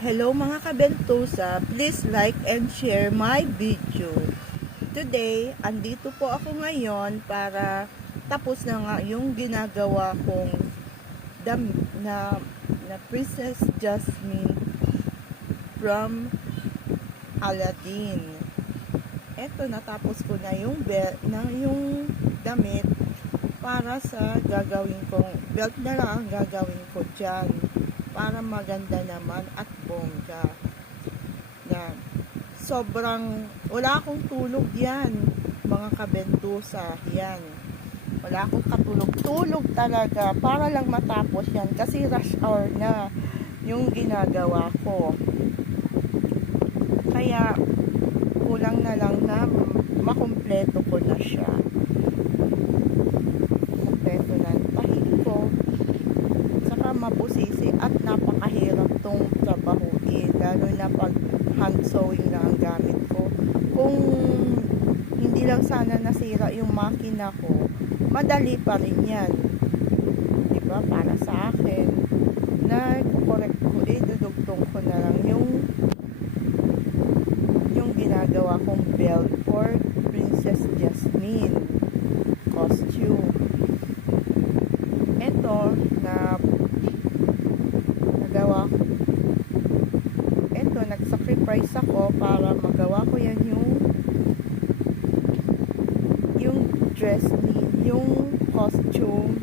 Hello mga kabentusa, please like and share my video. Today, andito po ako ngayon para tapos na nga yung ginagawa kong dam na, na Princess Jasmine from Aladdin. Eto, natapos ko na yung belt, na yung damit para sa gagawin kong belt na lang ang gagawin ko dyan para maganda naman at bongga. Yan. Sobrang wala akong tulog yan mga kabentusa yan. Wala akong katulog. Tulog talaga para lang matapos yan kasi rush hour na yung ginagawa ko. Kaya kulang na lang na makumpleto ko na siya kumpleto na ang tahid ko saka mabusisi at napakahirap tong trabahuin. Lalo na pag hand sewing na ang gamit ko. Kung hindi lang sana nasira yung makina ko madali pa rin yan. Diba? Para sa akin na correct ko eh dudugtong ko na lang yung yung ginagawa kong belt for Princess Jasmine costume eto na nagawa ko eto nag-sacrifice ako para magawa ko yan yung yung dress ni yung costume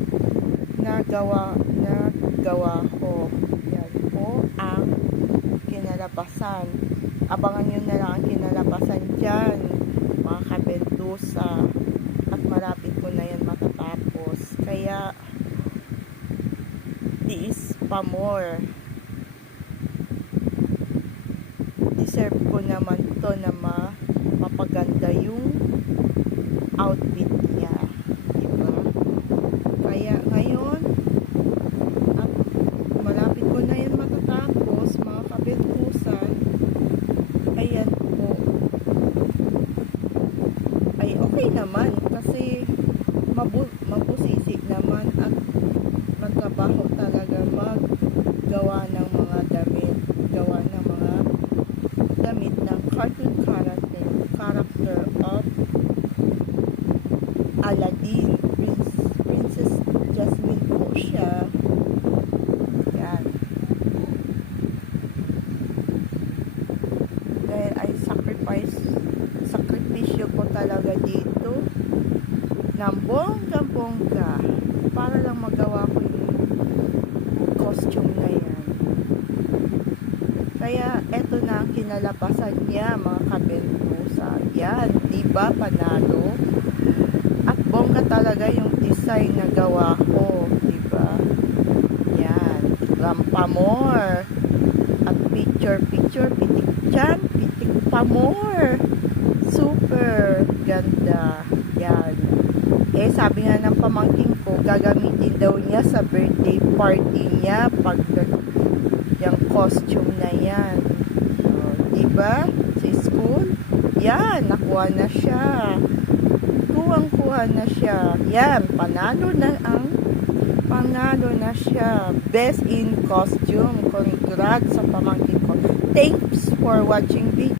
na gawa na gawa ko. Yan po ang kinalabasan. Abangan nyo na lang ang kinalabasan dyan mga kabentusa at malapit ko na yan matatapos. Kaya tiis pa more. Deserve ko naman to na ma mapaganda yung outfit niya. Diba? Kaya ngayon, at malapit ko na yan matatapos, mga kabentusan, ayan po. Ay, okay naman kasi mabu mabusisi naman at magtrabaho talaga maggawa ng mga damit gawa ng mga damit ng cartoon character character of Aladdin Prince, Princess Jasmine po siya yan dahil ay sacrifice sakripisyo ko talaga dito ng bongga-bongga para lang magawa ko yung costume na yan. Kaya eto na ang kinalabasan niya mga kabentusa. Yan, di ba panalo? Talaga yung design na gawa ko, di ba? Yan, rampa more. At picture, picture, pitik dyan, pitik pa more. Super ganda. Yan. Eh, sabi nga ng pamangking ko, gagamitin daw niya sa birthday party niya pag yung costume na yan. O, diba? Sa school? Yan, nakuha na siya. Kuwang-kuha na siya. Yan, panalo na ang panalo na siya. Best in costume. Congrats sa pamangkin ko. Thanks for watching video.